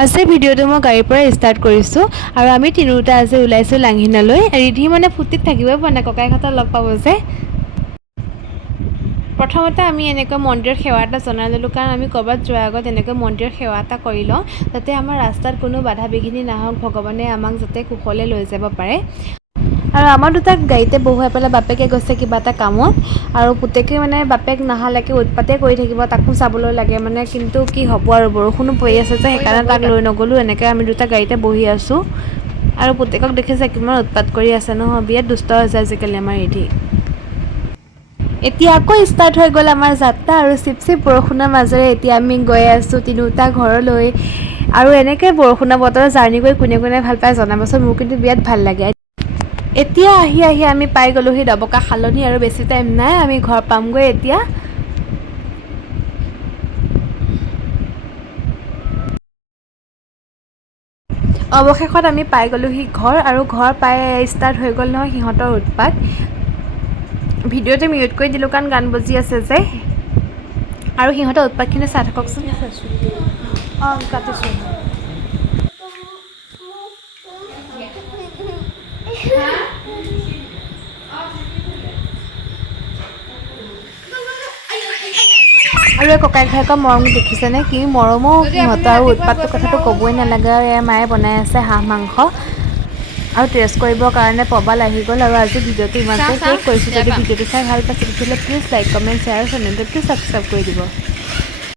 আজি ভিডিঅ'টো মই গাড়ীৰ পৰা ষ্টাৰ্ট কৰিছোঁ আৰু আমি তিনিওটা আজি ওলাইছোঁ লাংহিনালৈ। ৰিধি মানে ফূৰ্তিত থাকিবই পৰা নাই ককাইহঁতক লগ পাব যে। প্ৰথমতে আমি এনেকৈ মন্দিৰত সেৱা এটা জনাই ল'লোঁ, কাৰণ আমি ক'ৰবাত যোৱাৰ আগত এনেকৈ মন্দিৰত সেৱা এটা কৰি লওঁ, যাতে আমাৰ ৰাস্তাত কোনো বাধা বিঘিনি নাহক, ভগৱানে আমাক যাতে কুশলে লৈ যাব পাৰে। আৰু আমাৰ দুটাক গাড়ীতে বহুৱাই পেলাই বাপেকে গৈছে কিবা এটা কামত, আৰু পুতেকে মানে বাপেক নাহালৈকে উৎপাতে কৰি থাকিব, তাকো চাবলৈ লাগে মানে। কিন্তু কি হ'ব আৰু, বৰষুণো পৰি আছে যে, সেইকাৰণে তাক লৈ নগ'লোঁ। এনেকৈ আমি দুটা গাড়ীতে বহি আছোঁ, আৰু পুতেকক দেখিছে কিমান উৎপাত কৰি আছে নহয়, বিৰাট দুষ্ট হৈছে আজিকালি আমাৰ ৰিধি। এতিয়া আকৌ ষ্টাৰ্ট হৈ গ'ল আমাৰ যাত্ৰা, আৰু চিপ বৰষুণৰ মাজেৰে এতিয়া আমি গৈ আছোঁ তিনিওটা ঘৰলৈ। আৰু এনেকৈ বৰষুণৰ বতৰত জাৰ্ণি কৰি কোনে কোনে ভাল পায় জনাবচোন, মোৰ কিন্তু বিৰাট ভাল লাগে। এতিয়া আহি আমি পাই গ'লোহি দবকাখালনি, আৰু বেছি টাইম নাই, আমি ঘৰ পামগৈ এতিয়া। অৱশেষত আমি পাই গ'লোহি ঘৰ, আৰু ঘৰ পাই ষ্টাৰ্ট হৈ গ'ল নহয় সিহঁতৰ উৎপাত। ভিডিঅ'টো মিউট কৰি দিলোঁ কাৰণ গান বাজি আছে যে, আৰু সিহঁতৰ উৎপাতখিনি চাই থাককচোন। অঁ কাটিছোঁ। আৰু এই ককাইক ভাইকৰ মৰম দেখিছেনে, কি মৰমো সিহঁতৰ, আৰু উৎপাতটোৰ কথাটো ক'বই নালাগে। আৰু এয়া মায়ে বনাই আছে হাঁহ মাংস, আৰু টেষ্ট কৰিবৰ কাৰণে পবাল আহি গ'ল। আৰু আজি ভিডিঅ'টো ইমানতে শেষ কৰিছোঁ। যদি ভিডিঅ'টো চাই ভাল পাইছে তেতিয়াহ'লে প্লিজ লাইক, কমেণ্ট, শ্বেয়াৰ, চেনেলটো প্লিজ ছাবস্ক্ৰাইব কৰি দিব।